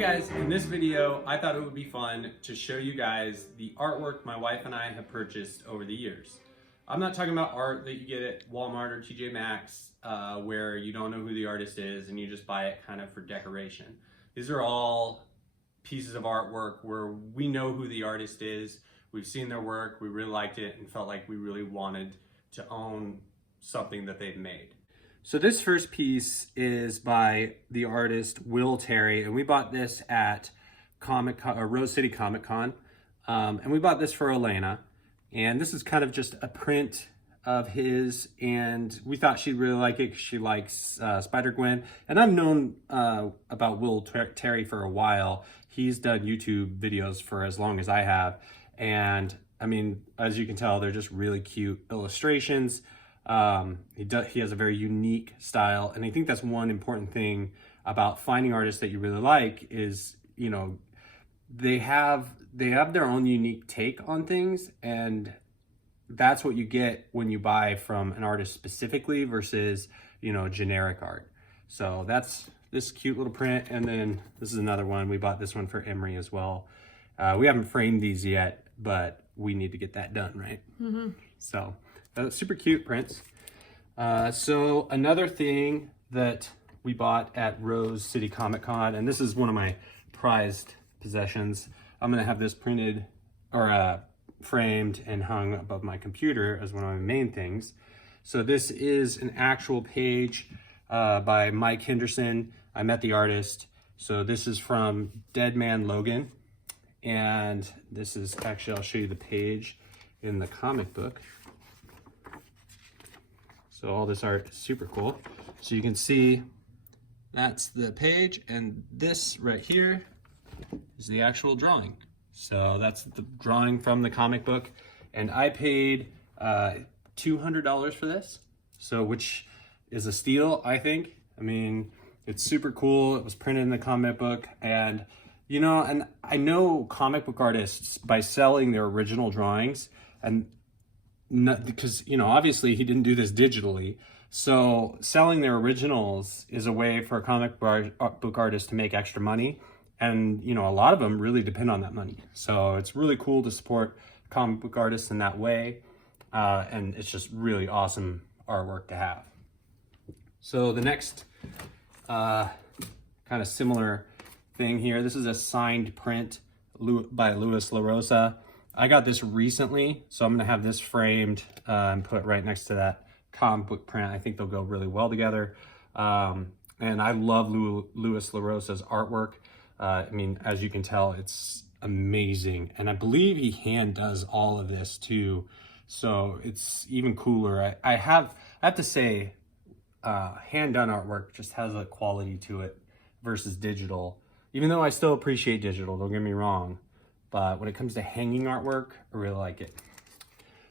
guys, in this video, I thought it would be fun to show you guys the artwork my wife and I have purchased over the years. I'm not talking about art that you get at Walmart or TJ Maxx where you don't know who the artist is and you just buy it kind of for decoration. These are all pieces of artwork where we know who the artist is, we've seen their work, we really liked it and felt like we really wanted to own something that they've made. So this first piece is by the artist Will Terry, and we bought this at Rose City Comic Con, and we bought this for Elena. And this is kind of just a print of his, and we thought she'd really like it because she likes Spider-Gwen. And I've known about Will Terry for a while. He's done YouTube videos for as long as I have, and I mean, as you can tell, they're just really cute illustrations. He has a very unique style, and I think that's one important thing about finding artists that you really like is, you know, they have their own unique take on things, and that's what you get when you buy from an artist specifically versus, you know, generic art. So that's this cute little print, and then this is another one. We bought this one for Emery as well. We haven't framed these yet, but we need to get that done, right? Mm-hmm. So super cute prints. So another thing that we bought at Rose City Comic Con, and this is one of my prized possessions. I'm gonna have this printed or framed and hung above my computer as one of my main things. So this is an actual page by Mike Henderson. I met the artist. So this is from Dead Man Logan. And this is actually, I'll show you the page in the comic book. So all this art is super cool. So you can see that's the page, and this right here is the actual drawing. So that's the drawing from the comic book, and I paid $200 for this, so which is a steal, I think. I mean, it's super cool. It was printed in the comic book, and you know, and I know comic book artists by selling their original drawings, and not because, you know, obviously he didn't do this digitally, so selling their originals is a way for a comic book artist to make extra money. And, you know, a lot of them really depend on that money. So it's really cool to support comic book artists in that way. And it's just really awesome artwork to have. So the next kind of similar thing here, this is a signed print by Larosa. I got this recently, so I'm gonna have this framed and put right next to that comic book print. I think they'll go really well together. And I love Louis Larosa's artwork. I mean, as you can tell, it's amazing. And I believe he hand does all of this too. So it's even cooler. I have to say, hand done artwork just has a quality to it versus digital. Even though I still appreciate digital, don't get me wrong. But when it comes to hanging artwork, I really like it.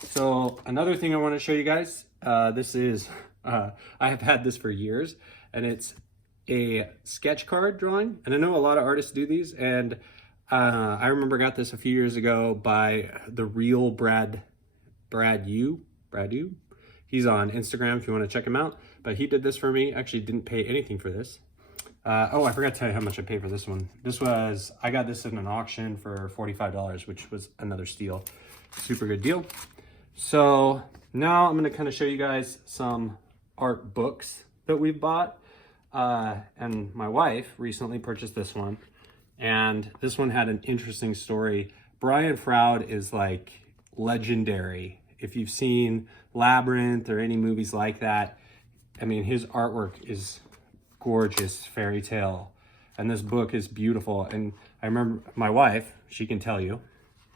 So another thing I want to show you guys, this is, I have had this for years, and it's a sketch card drawing. And I know a lot of artists do these, and I remember I got this a few years ago by the real Brad U. He's on Instagram if you want to check him out, but he did this for me. Actually didn't pay anything for this. Oh, I forgot to tell you how much I paid for this one. I got this in an auction for $45, which was another steal. Super good deal. So now I'm gonna kind of show you guys some art books that we've bought. And my wife recently purchased this one, and this one had an interesting story. Brian Froud is like legendary. If you've seen Labyrinth or any movies like that, I mean, his artwork is gorgeous, fairy tale, and this book is beautiful. And I remember my wife, she can tell you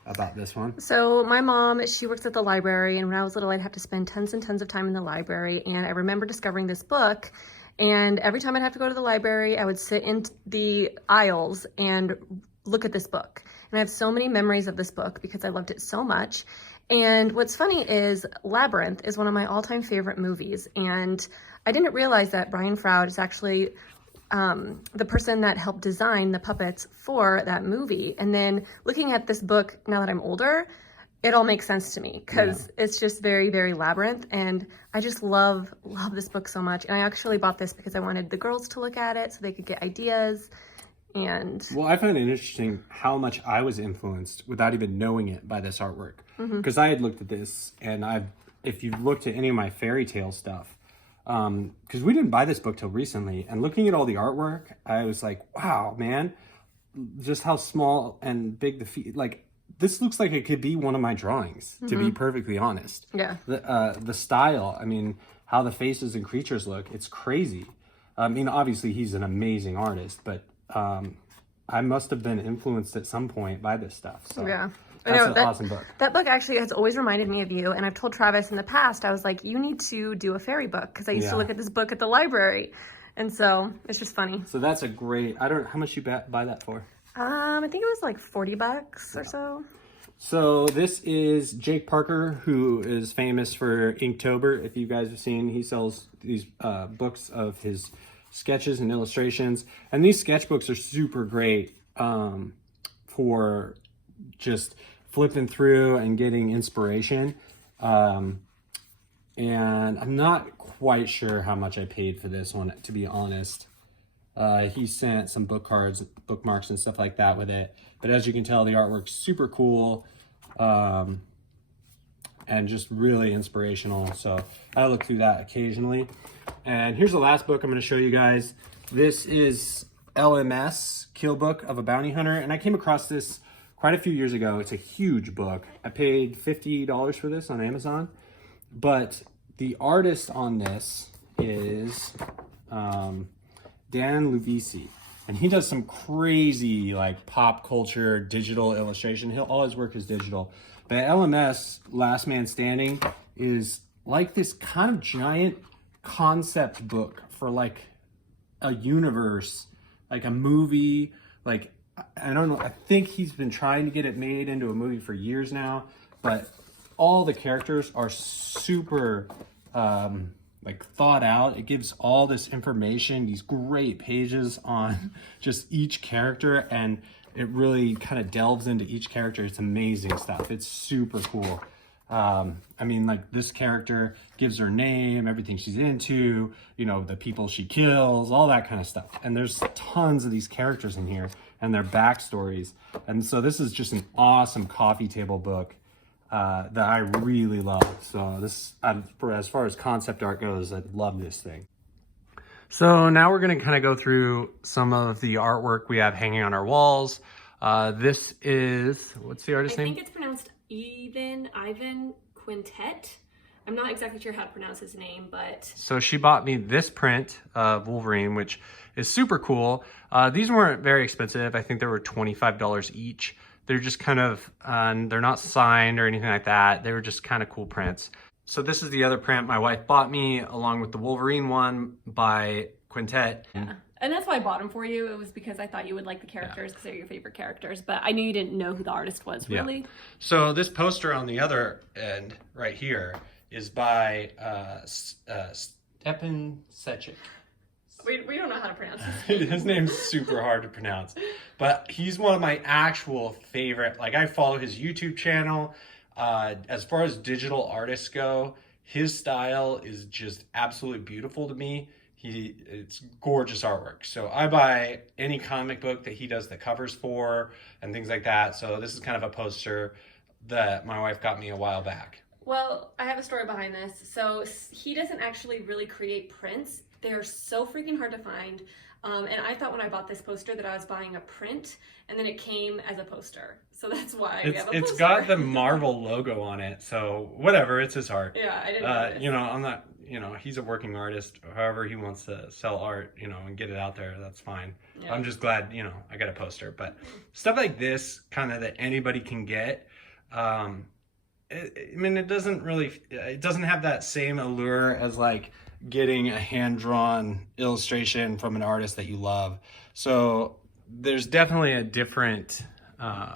about this one. So my mom, she works at the library, and when I was little, I'd have to spend tons and tons of time in the library, and I remember discovering this book. And every time I'd have to go to the library, I would sit in the aisles and look at this book. And I have so many memories of this book because I loved it so much. And what's funny is Labyrinth is one of my all-time favorite movies. And I didn't realize that Brian Froud is actually the person that helped design the puppets for that movie. And then looking at this book now that I'm older, it all makes sense to me because it's just very, very Labyrinth. And I just love this book so much. And I actually bought this because I wanted the girls to look at it so they could get ideas. And well, I find it interesting how much I was influenced without even knowing it by this artwork. Because I had looked at this, and if you've looked at any of my fairy tale stuff, because we didn't buy this book till recently, and looking at all the artwork, I was like, wow, man, just how small and big the feet, like, this looks like it could be one of my drawings, to be perfectly honest. Yeah. The style, I mean, how the faces and creatures look, it's crazy. I mean, obviously he's an amazing artist, but I must have been influenced at some point by this stuff. So yeah. that's an awesome book. That book actually has always reminded me of you, and I've told Travis in the past, I was like, you need to do a fairy book, because I used to look at this book at the library, and so it's just funny. So that's a great, I don't know, how much you buy that for? I think it was like $40 or so. So this is Jake Parker, who is famous for Inktober. If you guys have seen, he sells these books of his sketches and illustrations. And these sketchbooks are super great for just flipping through and getting inspiration. And I'm not quite sure how much I paid for this one, to be honest. He sent some book cards, bookmarks, and stuff like that with it. But as you can tell, the artwork's super cool and just really inspirational. So I look through that occasionally. And here's the last book I'm going to show you guys. This is LMS, Kill Book of a Bounty Hunter. And I came across this quite a few years ago. It's a huge book. I paid $50 for this on Amazon. But the artist on this is Dan Luvisi. And he does some crazy like pop culture digital illustration. All his work is digital. But LMS, Last Man Standing, is like this kind of giant concept book for like a universe, like a movie. Like, I don't know, I think he's been trying to get it made into a movie for years now. But all the characters are super like thought out. It gives all this information, these great pages on just each character, and it really kind of delves into each character. It's amazing stuff. It's super cool. I mean, like, this character gives her name, everything she's into, you know, the people she kills, all that kind of stuff. And there's tons of these characters in here and their backstories. And so this is just an awesome coffee table book that I really love. So this, as far as concept art goes, I love this thing. So now we're going to kind of go through some of the artwork we have hanging on our walls. This is, what's the artist's name? I think it's pronounced Ivan Quintet. I'm not exactly sure how to pronounce his name, but... So she bought me this print of Wolverine, which is super cool. These weren't very expensive. I think they were $25 each. They're just kind of, they're not signed or anything like that. They were just kind of cool prints. So this is the other print my wife bought me, along with the Wolverine one by Quintet. Yeah. And that's why I bought them for you. It was because I thought you would like the characters because they're your favorite characters. But I knew you didn't know who the artist was, really. Yeah. So this poster on the other end, right here, is by Stjepan Sejic. We don't know how to pronounce his name. His name's super hard to pronounce. But he's one of my actual favorite. Like, I follow his YouTube channel. As far as digital artists go, his style is just absolutely beautiful to me. It's gorgeous artwork. So I buy any comic book that he does the covers for and things like that. So this is kind of a poster that my wife got me a while back. Well, I have a story behind this. So he doesn't actually really create prints. They're so freaking hard to find. And I thought when I bought this poster that I was buying a print, and then it came as a poster. So that's why we have a poster. It's got the Marvel logo on it, so whatever, it's his art. Yeah, I didn't know this. You know, I'm not, you know, he's a working artist. However he wants to sell art, you know, and get it out there, that's fine. Yeah. I'm just glad, you know, I got a poster. But stuff like this, kind of that anybody can get, I mean, it doesn't have that same allure as like getting a hand-drawn illustration from an artist that you love. So there's definitely a different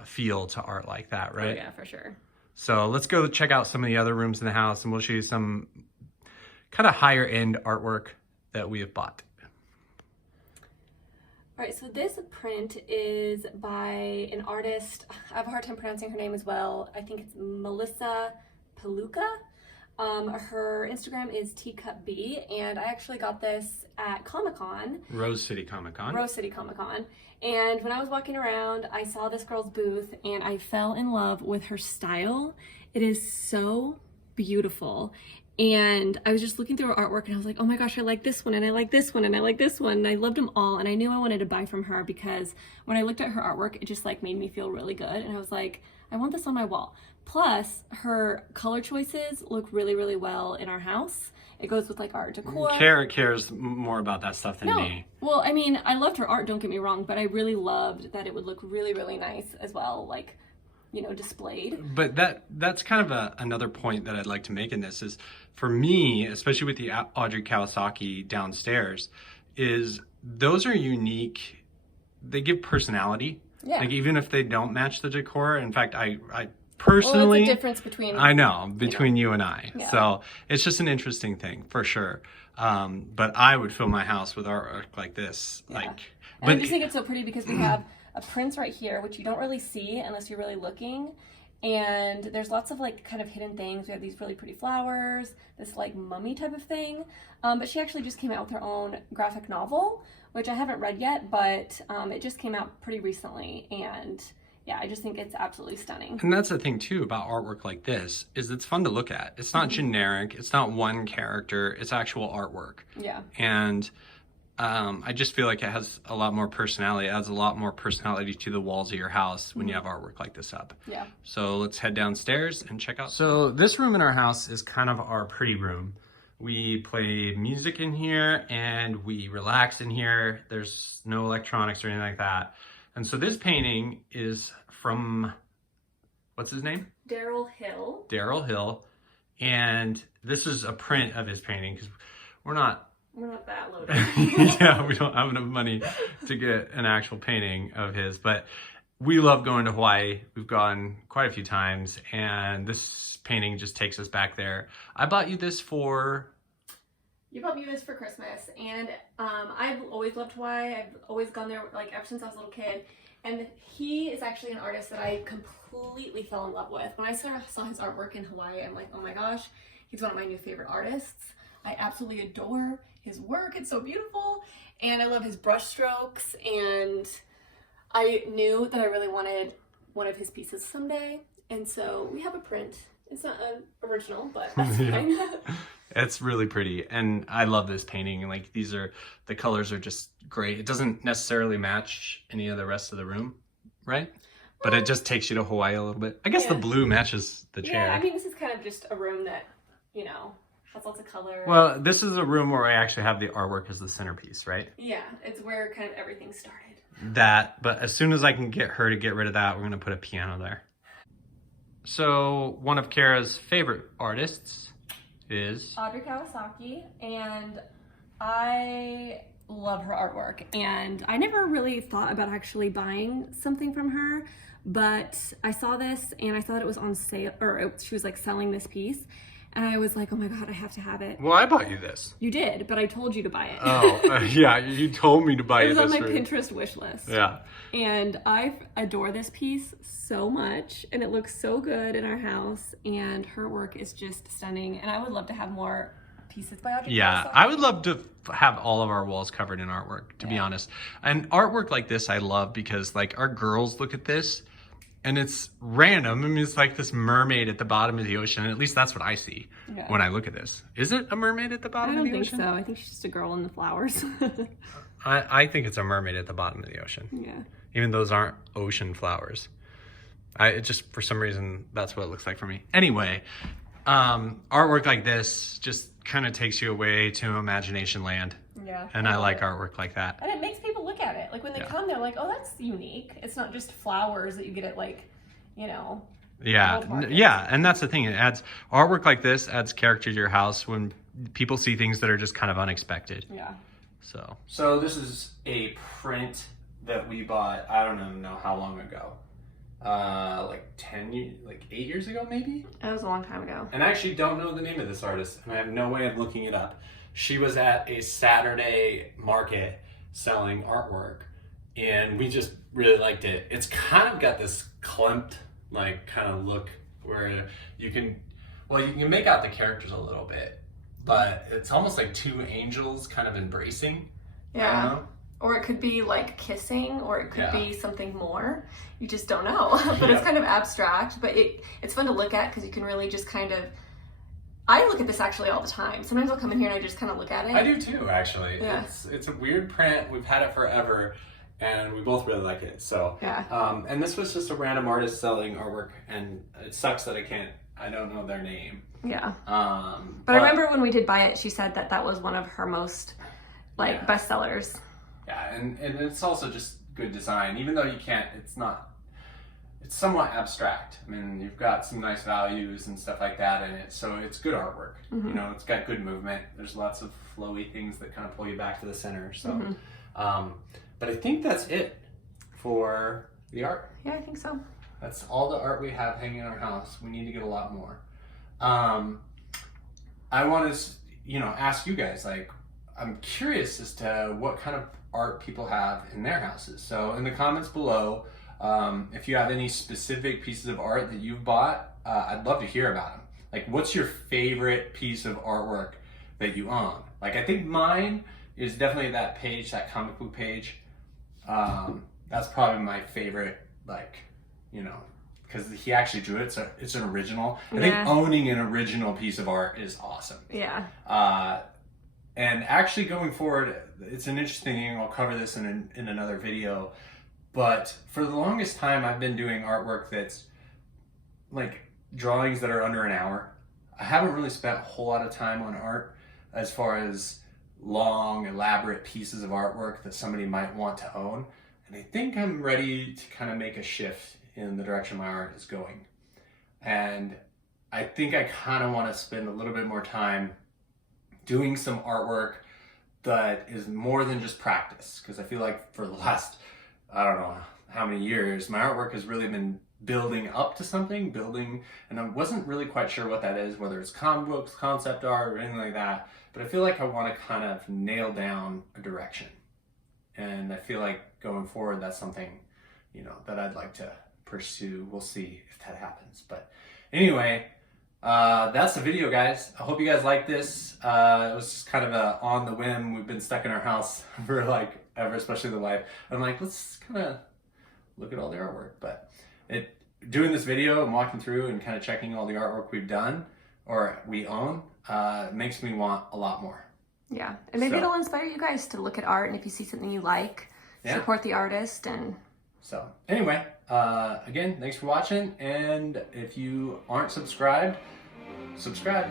feel to art like that, right? Oh, yeah, for sure. So let's go check out some of the other rooms in the house, and we'll show you some kind of higher end artwork that we have bought. All right, so this print is by an artist. I have a hard time pronouncing her name as well. I think it's Melissa Pagluica. Her Instagram is TeaCupBee, and I actually got this at Comic-Con. Rose City Comic-Con. Rose City Comic-Con. And when I was walking around, I saw this girl's booth, and I fell in love with her style. It is so beautiful. And I was just looking through her artwork, and I was like, oh my gosh, I like this one, and I like this one, and I like this one, and I loved them all. And I knew I wanted to buy from her because when I looked at her artwork, it just like made me feel really good. And I was like, I want this on my wall. Plus, her color choices look really, really well in our house. It goes with like art decor. Kara cares more about that stuff than me. Well, I mean, I loved her art, don't get me wrong, but I really loved that it would look really, really nice as well, like, you know, displayed. But that's kind of another point that I'd like to make in this is, for me, especially with the Audrey Kawasaki downstairs, is those are unique. They give personality. Yeah. Like, even if they don't match the decor. In fact, I personally, well, it's a difference between you and I. Yeah. So it's just an interesting thing for sure. But I would fill my house with artwork like this. Yeah. Like, and I just think it's so pretty because we have a prince right here, which you don't really see unless you're really looking. And there's lots of like kind of hidden things. We have these really pretty flowers, this like mummy type of thing. But she actually just came out with her own graphic novel, which I haven't read yet, but it just came out pretty recently. And yeah, I just think it's absolutely stunning. And that's the thing too about artwork like this, is it's fun to look at. It's not generic. It's not one character. It's actual artwork. Yeah. And I just feel like it has a lot more personality. It adds a lot more personality to the walls of your house when you have artwork like this up. Yeah. So let's head downstairs and check out. So this room in our house is kind of our pretty room. We play music in here and we relax in here. There's no electronics or anything like that. And so this painting is from, what's his name? Daryl Hill. Daryl Hill. And this is a print of his painting because we're not that loaded. yeah, we don't have enough money to get an actual painting of his, but we love going to Hawaii. We've gone quite a few times, and this painting just takes us back there. I bought you this for... You bought me this for Christmas, and I've always loved Hawaii. I've always gone there like ever since I was a little kid, and he is actually an artist that I completely fell in love with. When I saw his artwork in Hawaii, I'm like, oh my gosh, he's one of my new favorite artists. I absolutely adore his work. It's so beautiful, and I love his brush strokes, and I knew that I really wanted one of his pieces someday, and so we have a print. It's not an original, but that's fine. It's really pretty, and I love this painting. Like, the colors are just great. It doesn't necessarily match any of the rest of the room, right? But it just takes you to Hawaii a little bit. I guess the blue matches the chair. Yeah, I mean, this is kind of just a room that, you know, has lots of color. Well, this is a room where I actually have the artwork as the centerpiece, right? Yeah, it's where kind of everything started. But as soon as I can get her to get rid of that, we're going to put a piano there. So one of Kara's favorite artists is Audrey Kawasaki, and I love her artwork. And I never really thought about actually buying something from her, but I saw this and I thought it was on sale, or she was like selling this piece. And I was like, oh my God, I have to have it. Well, I bought you this. You did, but I told you to buy it. Oh, yeah, you told me to buy it. It was this. on my Pinterest wish list. Yeah. And I adore this piece so much, and it looks so good in our house, and her work is just stunning, and I would love to have more pieces by Audrey Yeah, Kawasaki. I would love to have all of our walls covered in artwork, to be honest. And artwork like this I love because, like, our girls look at this, and it's random. I mean, it's like this mermaid at the bottom of the ocean. At least that's what I see when I look at this. Is it a mermaid at the bottom of the ocean? I don't think so. I think she's just a girl in the flowers. I think it's a mermaid at the bottom of the ocean. Yeah. Even those aren't ocean flowers. It just, for some reason, that's what it looks like for me. Anyway, artwork like this just kind of takes you away to imagination land. Yeah. And I like artwork like that. And it makes people look at it. Like, when they come, they're like, oh, that's unique. It's not just flowers that you get at, like, you know. Yeah. Yeah. And that's the thing. It adds, artwork like this adds character to your house when people see things that are just kind of unexpected. Yeah. So this is a print that we bought, I don't even know how long ago. Like 8 years ago, maybe? That was a long time ago. And I actually don't know the name of this artist, and I have no way of looking it up. She was at a Saturday market selling artwork, and we just really liked it. It's kind of got this clumped, like, kind of look where you can, Well, you can make out the characters a little bit, but it's almost like two angels kind of embracing. Yeah. I don't know. Or it could be like kissing, or it could Yeah. be something more. You just don't know. But it's kind of abstract, but it's fun to look at because you can really just kind of, I look at this actually all the time. Sometimes I'll come in here and I just kind of look at it. I do too, actually. Yeah. It's a weird print. We've had it forever, and we both really like it. So, Yeah. And this was just a random artist selling artwork, and it sucks that I don't know their name. Yeah. But But I remember when we did buy it, she said that that was one of her most Yeah. best sellers. Yeah, and it's also just good design, even though it's somewhat abstract. I mean, you've got some nice values and stuff like that in it, so it's good artwork. Mm-hmm. You know, it's got good movement. There's lots of flowy things that kind of pull you back to the center. So, Mm-hmm. But I think that's it for the art. Yeah, I think so. That's all the art we have hanging in our house. We need to get a lot more. I want to, ask you guys, like, I'm curious as to what kind of art people have in their houses. So in the comments below, if you have any specific pieces of art that you've bought, I'd love to hear about them. Like, what's your favorite piece of artwork that you own? Like, I think mine is definitely that page, that comic book page. That's probably my favorite, because he actually drew it, so it's an original. I think owning an original piece of art is awesome. Yeah. And actually going forward, it's an interesting thing. I'll cover this in another video. But for the longest time, I've been doing artwork that's like drawings that are under an hour. I haven't really spent a whole lot of time on art as far as long, elaborate pieces of artwork that somebody might want to own. And I think I'm ready to kind of make a shift in the direction my art is going. And I think I kind of want to spend a little bit more time doing some artwork that is more than just practice, because I feel like for the last, I don't know how many years, my artwork has really been building up to something, and I wasn't really quite sure what that is, whether it's comic books, concept art, or anything like that, but I feel like I want to kind of nail down a direction. And I feel like going forward, that's something, that I'd like to pursue. We'll see if that happens. But anyway, that's the video, guys. I hope you guys like this. It was just kind of a on the whim. We've been stuck in our house for like ever, especially the wife. I'm like, let's kind of look at all the artwork. But doing this video and walking through and kind of checking all the artwork we've done or we own makes me want a lot more. Yeah, and maybe it'll inspire you guys to look at art, and if you see something you like, support the artist. And so anyway, again, thanks for watching, and if you aren't subscribed, subscribe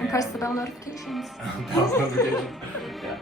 and press the bell notifications. Bell notifications. Yeah.